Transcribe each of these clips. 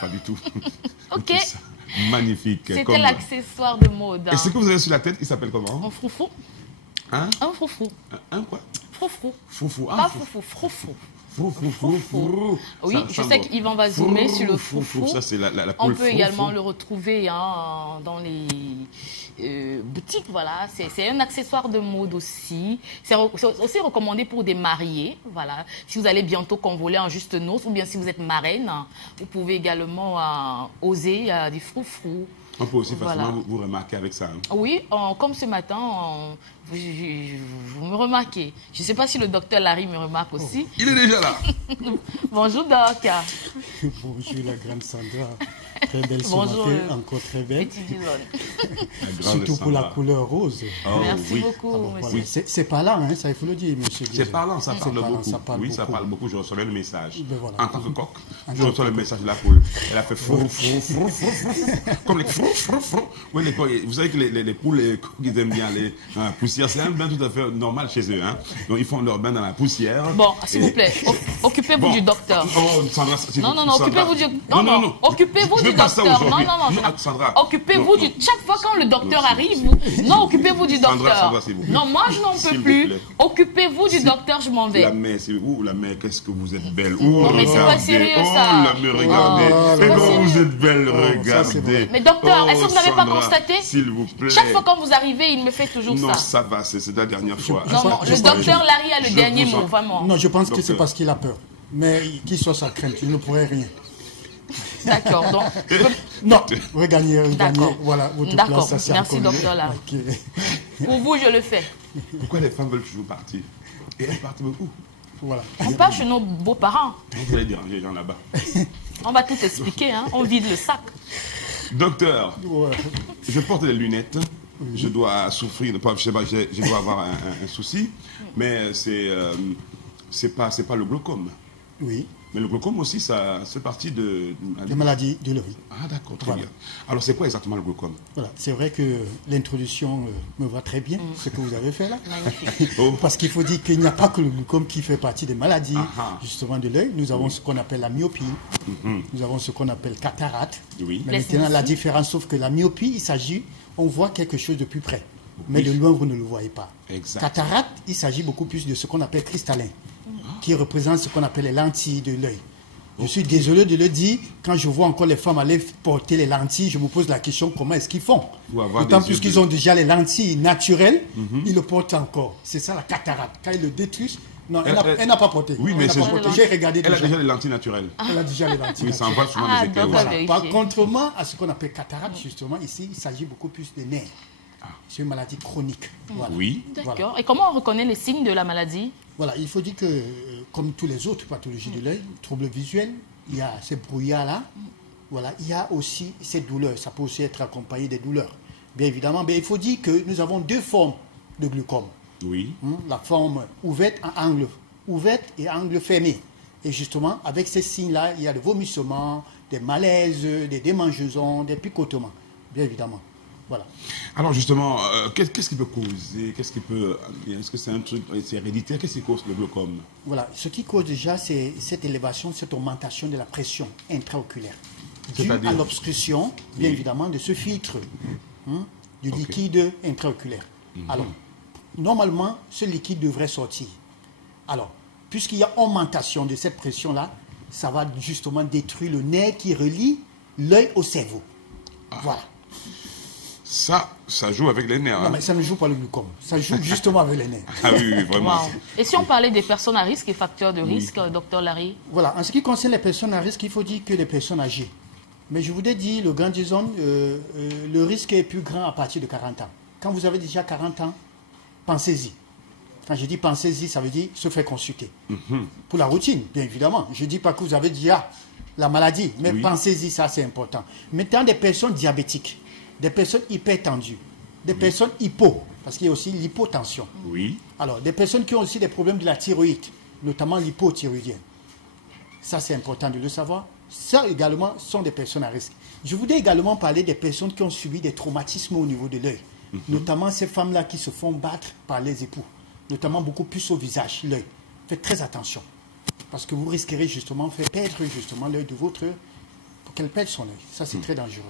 pas du tout. Ok. Magnifique. C'était l'accessoire de mode. Et ce que vous avez sur la tête, il s'appelle comment? Un froufrou. Hein? Un froufrou. Un quoi? Froufrou. Froufrou. Pas froufrou, froufrou. Froufrou. Oui, je sais qu'Yvan va zoomer sur le froufrou. Ça, c'est la On poule peut également le retrouver hein, dans les boutiques. Voilà. C'est un accessoire de mode aussi. C'est aussi recommandé pour des mariés. Voilà. Si vous allez bientôt convoler en juste noces ou bien si vous êtes marraine, vous pouvez également oser du froufrou. On peut aussi facilement vous remarquer avec ça. Hein. Oui, comme ce matin, vous me remarquez. Je ne sais pas si le docteur Larry me remarque aussi. Il est déjà là. Bonjour, Doc. Bonjour, la grande Sandra. Très belle ce Bonjour, matin, encore très belle. Surtout pour la couleur rose. Oh, merci beaucoup, monsieur. Oui, c'est parlant, hein, ça il faut le dire, monsieur. C'est parlant, ça parle beaucoup. Ça parle ça parle beaucoup. Je recevais le message. Ben voilà. En tant que coq, je reçois le message de la poule. Elle a fait frou, frou, frou, frou, frou, comme les frou, frou, frou. Oui, vous savez que les poules, les coqs, ils aiment bien les poussières. C'est un bain tout à fait normal chez eux. Hein. Donc, ils font leur bain dans la poussière. Bon, s'il vous plaît, occupez-vous du docteur. Oh, Sandra, non, occupez-vous du... Non, occupez-vous du docteur. Non, Sandra. Occupez-vous du... Chaque fois quand le docteur arrive, non, occupez-vous du docteur. Sandra, s'il vous plaît. Non, moi, je n'en peux plus. Occupez-vous du docteur, je m'en vais. La mère, c'est vous, la mère, qu'est-ce que vous êtes belle. Non, mais c'est pas sérieux, ça. Oh, la mère, regardez. Et non, vous êtes belle, regardez. Mais docteur, est-ce que vous n'avez pas constaté? S'il vous plaît. Chaque fois quand vous arrivez, il me fait toujours ça. Non, ça va, c'est la dernière fois. Non, le docteur Larry a le dernier mot, vraiment. Non, je pense que c'est parce qu'il a peur. Mais qu'il soit sa crainte, il ne pourrait rien. D'accord, donc... Non, regagnez, voilà, votre place, ça c'est merci docteur Larry. Okay. Pour vous, je le fais. Pourquoi les femmes veulent toujours partir? Et elles partent beaucoup. Voilà. On part chez nos beaux-parents. Vous allez déranger les gens là-bas. On va tout expliquer, hein. On vide le sac. Docteur, je porte des lunettes. Je dois souffrir, je sais pas, je dois avoir un souci, mais c'est pas le glaucome. Oui. Mais le glaucome aussi, ça fait partie de... Des maladies de l'œil. Ah d'accord, très bien. Alors c'est quoi exactement le glaucome? Voilà, c'est vrai que l'introduction me va très bien, ce que vous avez fait là. Magnifique. Parce qu'il faut dire qu'il n'y a pas que le glaucome qui fait partie des maladies justement de l'œil. Nous avons ce qu'on appelle la myopie, nous avons ce qu'on appelle cataracte. Oui. Mais maintenant la différence, sauf que la myopie, il s'agit, on voit quelque chose de plus près. Mais de loin, vous ne le voyez pas. Exact. Cataracte, il s'agit beaucoup plus de ce qu'on appelle cristallin, qui représente ce qu'on appelle les lentilles de l'œil. Je suis désolé de le dire, quand je vois encore les femmes aller porter les lentilles, je me pose la question, comment est-ce qu'ils font? D'autant plus qu'ils ont déjà les lentilles naturelles, ils le portent encore. C'est ça la cataracte. Quand ils le détruisent, non, elle n'a pas porté. Oui, mais j'ai regardé elle a déjà les lentilles naturelles. Elle a déjà les lentilles oui, ça envoie souvent des écailles. Voilà. Par contrairement à ce qu'on appelle cataracte, justement, ici, il s'agit beaucoup plus des nerfs. C'est une maladie chronique. Voilà. Oui. D'accord. Voilà. Et comment on reconnaît les signes de la maladie? Voilà, il faut dire que, comme tous les autres pathologies de l'œil, troubles visuels, il y a ces brouillards-là. Voilà, il y a aussi ces douleurs. Ça peut aussi être accompagné des douleurs. Bien évidemment, mais il faut dire que nous avons deux formes de glaucome. Oui. La forme ouverte en angle ouverte et angle fermé. Et justement, avec ces signes-là, il y a des vomissements, des malaises, des démangeaisons, des picotements. Bien évidemment. Voilà. Alors justement, qu'est-ce qui peut causer? Qu'est-ce qui peut... Est-ce que c'est un truc, c'est héréditaire? Qu'est-ce qui cause le glaucome? Voilà. Ce qui cause déjà, c'est cette élévation, cette augmentation de la pression intraoculaire. Due à l'obstruction, bien évidemment, de ce filtre du liquide intraoculaire. Alors, normalement, ce liquide devrait sortir. Alors, puisqu'il y a augmentation de cette pression-là, ça va justement détruire le nerf qui relie l'œil au cerveau. Voilà. Ça joue avec les nerfs. Non, mais ça ne joue pas le glaucome. Ça joue justement avec les nerfs. Ah oui, vraiment. Wow. Et si on parlait des personnes à risque et facteurs de risque, docteur Larry? Voilà. En ce qui concerne les personnes à risque, il faut dire que les personnes âgées. Mais je vous ai dit, le grand disons, le risque est plus grand à partir de 40 ans. Quand vous avez déjà 40 ans, pensez-y. Quand je dis pensez-y, ça veut dire se faire consulter. Pour la routine, bien évidemment. Je ne dis pas que vous avez déjà la maladie, mais pensez-y, ça c'est important. Maintenant, des personnes diabétiques, des personnes hypertendues, des personnes hypo, parce qu'il y a aussi l'hypotension. Oui. Alors, des personnes qui ont aussi des problèmes de la thyroïde, notamment l'hypothyroïdienne. Ça, c'est important de le savoir. Ça également sont des personnes à risque. Je voudrais également parler des personnes qui ont subi des traumatismes au niveau de l'œil, notamment ces femmes-là qui se font battre par les époux, notamment beaucoup plus au visage, l'œil. Faites très attention, parce que vous risquerez justement de faire perdre justement l'œil de votre faut qu'elle pète son œil. Ça, c'est très dangereux.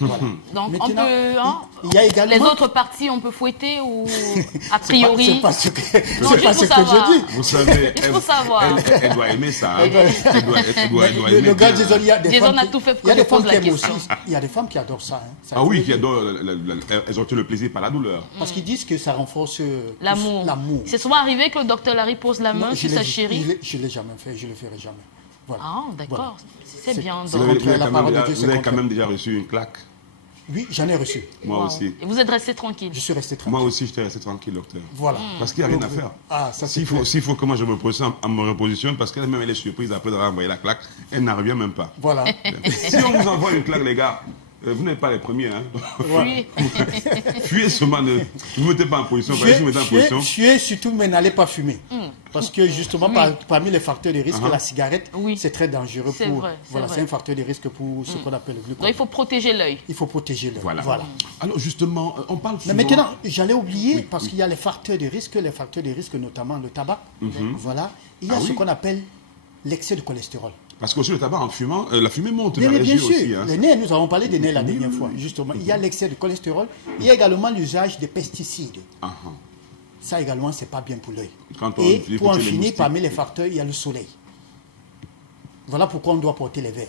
Voilà. Donc, Maintenant, on peut, hein, il y a également... les autres parties, on peut fouetter ou a priori. C'est pas ce que, Non, c'est pas juste ce pour que je savoir. dis. Vous savez, Il faut savoir. elle doit aimer ça. hein. Elle doit Le aimer gars, bien. Jason, il y a des Jason femmes a qui- tout fait pour il y a que des je pose femmes qui la aiment question. aussi. Il y a des femmes qui adorent ça. hein. Ça, Ah faut oui, le qui dire. adorent, elles ont le plaisir par la douleur. Parce qu'ils disent que ça renforce L'amour. l'amour. C'est souvent arrivé que le docteur Larry pose la main Non, sur sa chérie. Je ne l'ai jamais fait, je ne le ferai jamais. Voilà. Ah, d'accord. Voilà. C'est bien. c'est donc. le contraire, la parole de Dieu, Vous c'est avez contraire. quand même déjà reçu une claque. Oui, j'en ai reçu. Moi Wow. aussi. Et vous êtes resté tranquille. Je suis resté tranquille. Moi aussi, j'étais resté tranquille, docteur. Voilà. Parce qu'il n'y a rien à faire. Ah, ça c'est S'il faut que moi je me positionne, me repositionne, parce qu'elle-même elle est surprise après d'avoir envoyé la claque, elle n'en revient même pas. Voilà. Si on vous envoie une claque, les gars, vous n'êtes pas les premiers. Hein. Oui. Fuyez seulement, ne vous mettez pas en position. Parce que si vous mettez en position, Fuyez surtout, mais n'allez pas fumer. Parce que justement, parmi les facteurs de risque, la cigarette, Oui. c'est très dangereux C'est pour. vrai, c'est Voilà, vrai. c'est un facteur de risque pour ce qu'on appelle le Donc, glucose. il faut protéger l'œil. Il faut protéger l'œil. voilà. Voilà. Alors justement, on parle Mais souvent... maintenant, j'allais oublier, Oui, parce oui. qu'il y a les facteurs de risque, notamment le tabac. Voilà. Il y a Ah ce oui. qu'on appelle l'excès de cholestérol. Parce qu'aussi le tabac en fumant, la fumée monte Bien, vers les bien yeux sûr, aussi. Hein. les nerfs, nous avons parlé des nerfs la dernière fois, justement. Il y a l'excès de cholestérol. Il y a également l'usage des pesticides. Ah, ah. Ça également, c'est pas bien pour l'œil. Quand on Et dit pour en écouter les finir, moustiques. parmi les facteurs, il y a le soleil. Voilà pourquoi on doit porter les verres.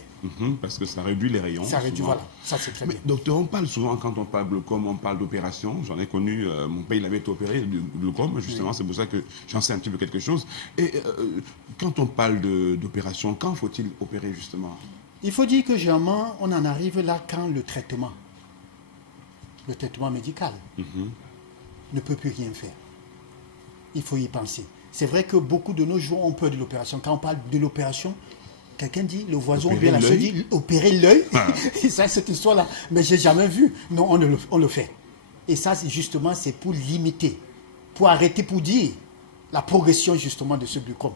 Parce que ça réduit les rayons. Ça réduit, souvent. voilà. Ça, c'est très Mais bien. docteur, on parle souvent, quand on parle glaucome, on parle d'opération. J'en ai connu, mon père, il avait été opéré du glaucome, justement, c'est pour ça que j'en sais un petit peu quelque chose. Et quand on parle d'opération, quand faut-il opérer, justement? Il faut dire que généralement, on en arrive là quand le traitement médical, ne peut plus rien faire. Il faut y penser. C'est vrai que beaucoup de nos jours ont peur de l'opération. Quand on parle de l'opération, quelqu'un dit, le voisin ou bien la soeur dit, opérer l'œil. Ça, cette histoire-là. Mais je n'ai jamais vu. Non, on le fait. Et ça, justement, c'est pour limiter, pour arrêter, pour dire la progression, justement, de ce glaucome,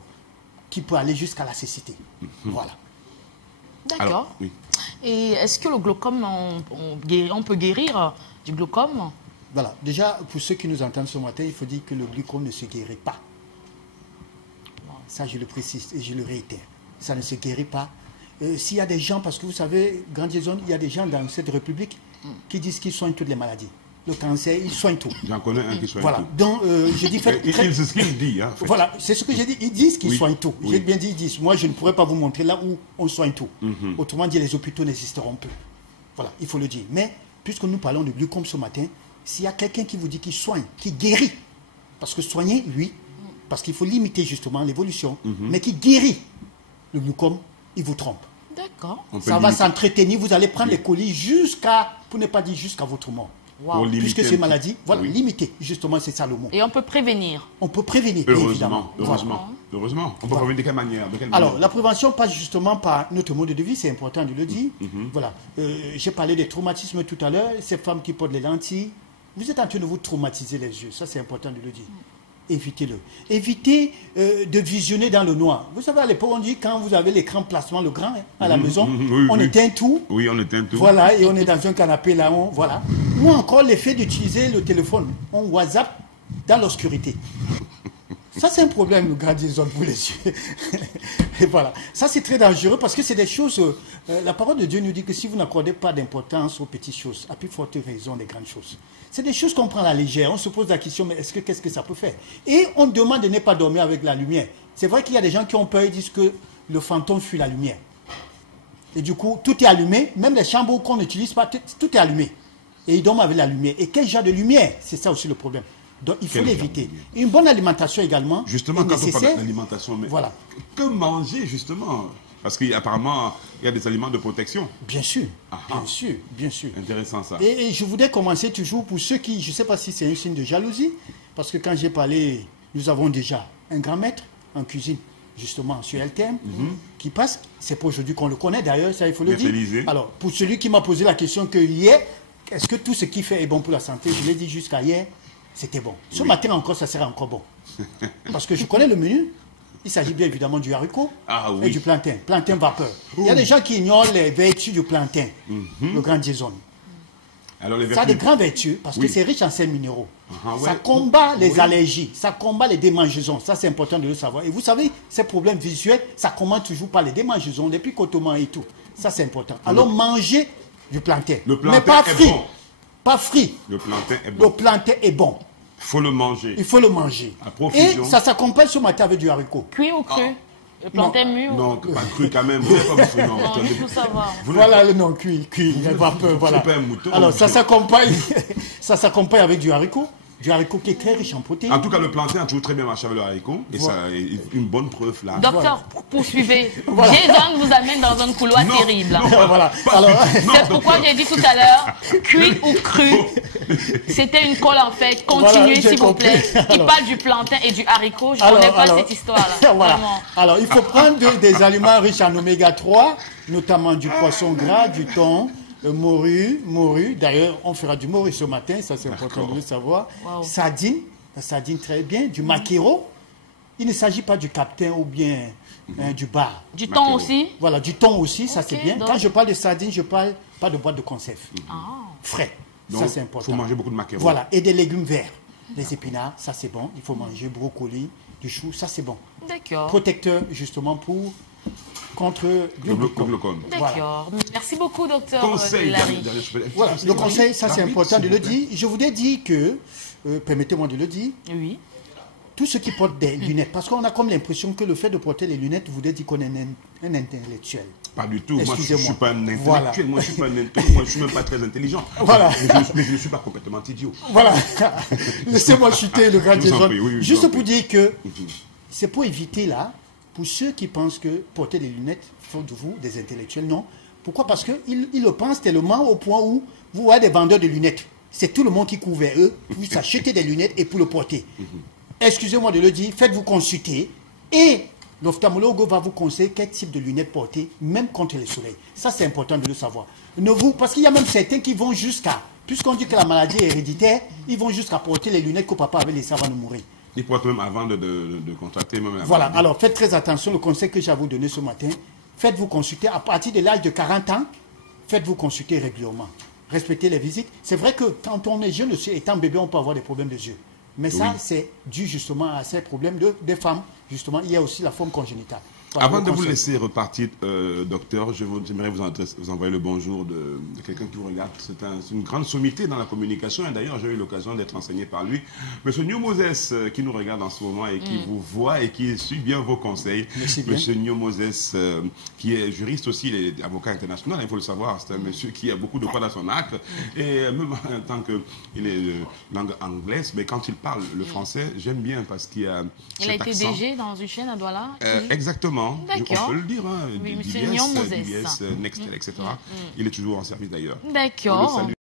qui peut aller jusqu'à la cécité. Voilà. D'accord. Alors, oui. Et est-ce que le glaucome, on peut guérir du glaucome? Voilà. Déjà, pour ceux qui nous entendent ce matin, il faut dire que le glaucome ne se guérit pas. Ça, je le précise et je le réitère. Ça ne se guérit pas. S'il y a des gens, parce que vous savez, Grand Jason, il y a des gens dans cette république qui disent qu'ils soignent toutes les maladies. Le cancer, ils soignent tout. J'en connais un qui soigne Voilà. tout. Donc, je dis... C'est ce qu'il dit. Hein, en fait. Voilà, c'est ce que j'ai dit. Ils disent qu'ils Oui. soignent tout. Oui. J'ai bien dit, ils disent. Moi, je ne pourrais pas vous montrer là où on soigne tout. Autrement dit, les hôpitaux n'existeront plus. Voilà, il faut le dire. Mais, puisque nous parlons de glaucome ce matin, s'il y a quelqu'un qui vous dit qu'il soigne, qui guérit, parce que soigner, oui, parce qu'il faut limiter justement l'évolution, mais qui guérit le glaucome, il vous trompe. D'accord. On peut Ça va limiter. s'entretenir, vous allez prendre les colis jusqu'à, pour ne pas dire jusqu'à votre mort. Pour limiter Puisque un ces petit- maladies, voilà, Oui. limiter, justement, c'est ça le mot. Et on peut prévenir. On peut prévenir, bien évidemment. Heureusement. Voilà. Heureusement. On peut prévenir de quelle manière? Alors, la prévention passe justement par notre mode de vie, c'est important de le dire. Voilà. J'ai parlé des traumatismes tout à l'heure, ces femmes qui portent les lentilles. Vous êtes en train de vous traumatiser les yeux, ça c'est important de le dire. Évitez-le. Évitez de visionner dans le noir. Vous savez, à l'époque, on dit quand vous avez l'écran placement, le grand, hein, à la maison, oui, on oui. éteint tout. Oui, on éteint tout. Voilà, et on est dans un canapé là, voilà. Ou encore l'effet d'utiliser le téléphone, on WhatsApp dans l'obscurité. Ça, c'est un problème, le Grand Jason, pour les yeux. Et voilà. Ça, c'est très dangereux parce que c'est des choses... la parole de Dieu nous dit que si vous n'accordez pas d'importance aux petites choses, à plus forte raison des grandes choses. C'est des choses qu'on prend à la légère. On se pose la question, mais qu'est-ce que ça peut faire? Et on demande de ne pas dormir avec la lumière. C'est vrai qu'il y a des gens qui ont peur et disent que le fantôme fuit la lumière. Et du coup, tout est allumé. Même les chambres qu'on n'utilise pas, tout est allumé. Et ils dorment avec la lumière. Et quel genre de lumière? C'est ça aussi le problème. Donc, il faut Quel genre l'éviter. de lumière? Une bonne alimentation également. Justement, est quand on parle nécessaire. d'alimentation, mais Voilà. que manger, justement? Parce qu'apparemment, il y a des aliments de protection. Bien sûr, Ah, bien ah. sûr, bien sûr. Intéressant, ça. Et je voudrais commencer toujours pour ceux qui, je ne sais pas si c'est un signe de jalousie, parce que quand j'ai parlé, nous avons déjà un grand maître en cuisine, justement sur LTM, qui passe. C'est pas aujourd'hui qu'on le connaît d'ailleurs, ça il faut le Maître dire. Élisée. Alors, pour celui qui m'a posé la question que hier, est-ce que tout ce qu'il fait est bon pour la santé? Je l'ai dit jusqu'à hier, c'était bon. Ce matin encore, ça sera encore bon. Parce que je connais le menu. Il s'agit bien évidemment du haricot Ah oui. et du plantain. Plantain vapeur. Il y a des gens qui ignorent les vertus du plantain, le Grand Jason. Alors, les Ça a des vertus... grandes vertus parce Oui. que c'est riche en sels minéraux. Ah, Ça ouais. combat les Oui. allergies, ça combat les démangeaisons. Ça, c'est important de le savoir. Et vous savez, ces problèmes visuels, ça commence toujours par les démangeaisons, les picotements et tout. Ça, c'est important. Alors, mangez du plantain. Le plantain mais pas est frit. bon. Pas frit. Le plantain est Le bon. plantain est bon. Il faut le manger. Il faut le manger. À profusion. Et ça s'accompagne ce matin avec du haricot. Cuit ou cru? Le plantain mûr? Non, pas cru quand même. Vous n'avez pas besoin. Non, Non, attendez. il faut savoir. Voilà le nom cuit. Il n'y a pas peur. Voilà. pas un mouton. Alors, ça s'accompagne avec du haricot. Du haricot qui est très riche en protéines. En tout cas, le plantain a toujours très bien marché avec le haricot. Et Voilà. ça est une bonne preuve là. Docteur, poursuivez. Voilà. Jason vous amène dans un couloir Non, terrible. non. Voilà. Alors, C'est pourquoi j'ai dit tout à l'heure, cuit ou cru. C'était une colle en fait. Continuez Voilà, j'ai s'il vous compris. plaît. Qui Alors. parle du plantain et du haricot. Je ne connais pas cette histoire-là. Voilà. Vraiment. Alors, il faut prendre des aliments riches en oméga 3, notamment du poisson gras, du thon, morue. D'ailleurs, on fera du morue ce matin, ça c'est important de le savoir. Wow. Sardine, la sardine très bien, du maquereau. Il ne s'agit pas du captain ou bien du bar. Du thon aussi. Voilà, du thon aussi, ça c'est Ok, bien. donc- Quand je parle de sardine, je parle pas de boîte de conserve. Ah. Frais, Donc, ça c'est il important. faut manger beaucoup de maquereau. Voilà, et des légumes verts. Les épinards, ça c'est bon. Il faut manger brocoli, du chou, ça c'est bon. D'accord. Protecteur justement contre Le glaucome. D'accord. Merci beaucoup, docteur Conseil. Larry. Voilà, le conseil, ça c'est Rapide, important de s'il le vous plaît. dire. Je vous ai dit que, permettez-moi de le dire, Oui. tous ceux qui portent des lunettes, parce qu'on a comme l'impression que le fait de porter les lunettes voudrait dire qu'on est un intellectuel. Pas du tout. Moi, je ne Excusez-moi. suis pas un intellectuel. Voilà. Moi, je suis pas un intellectuel. Moi, je suis même pas très intelligent. Voilà. Mais je ne suis pas complètement idiot. Voilà, laissez-moi chuter le grand Je vous en Jason. prie, oui, je vous Juste en pour prie. dire que c'est pour éviter là, pour ceux qui pensent que porter les lunettes font de vous des intellectuels, non. Pourquoi? Parce qu'ils le pensent tellement au point où vous voyez des vendeurs de lunettes. C'est tout le monde qui court vers eux pour s'acheter des lunettes et pour le porter. Excusez-moi de le dire, faites-vous consulter et l'ophtalmologue va vous conseiller quel type de lunettes porter, même contre le soleil. Ça, c'est important de le savoir. Parce qu'il y a même certains qui vont jusqu'à, puisqu'on dit que la maladie est héréditaire, ils vont jusqu'à porter les lunettes que papa avait laissées avant de mourir. Il porte même avant de contracter. Même la Voilà, maladie. alors faites très attention, le conseil que j'ai à vous donner ce matin, faites-vous consulter à partir de l'âge de 40 ans, faites-vous consulter régulièrement. Respectez les visites. C'est vrai que quand on est jeune, aussi, étant bébé, on peut avoir des problèmes de yeux. Mais ça, Oui. c'est dû justement à ces problèmes des femmes. Justement, il y a aussi la forme congénitale. Voilà, Avant le de vous conseil. laisser repartir, docteur, j'aimerais vous envoyer le bonjour de quelqu'un qui vous regarde. C'est une grande sommité dans la communication. Et d'ailleurs, j'ai eu l'occasion d'être enseigné par lui. Monsieur New Moses, qui nous regarde en ce moment et qui vous voit et qui suit bien vos conseils. Merci bien. Monsieur New Moses, qui est juriste aussi, il est avocat international, il faut le savoir. C'est un monsieur qui a beaucoup de poids dans son acte. Et même en tant qu'il est de langue anglaise, mais quand il parle le français, j'aime bien parce qu'il y a Il a cet été accent. DG dans une chaîne à Douala. Exactement. D'accord. On peut le dire. Hein. Oui, DBS, monsieur Nyon Moses. DBS, Nextel, etc. Il est toujours en service d'ailleurs. D'accord. On le salue.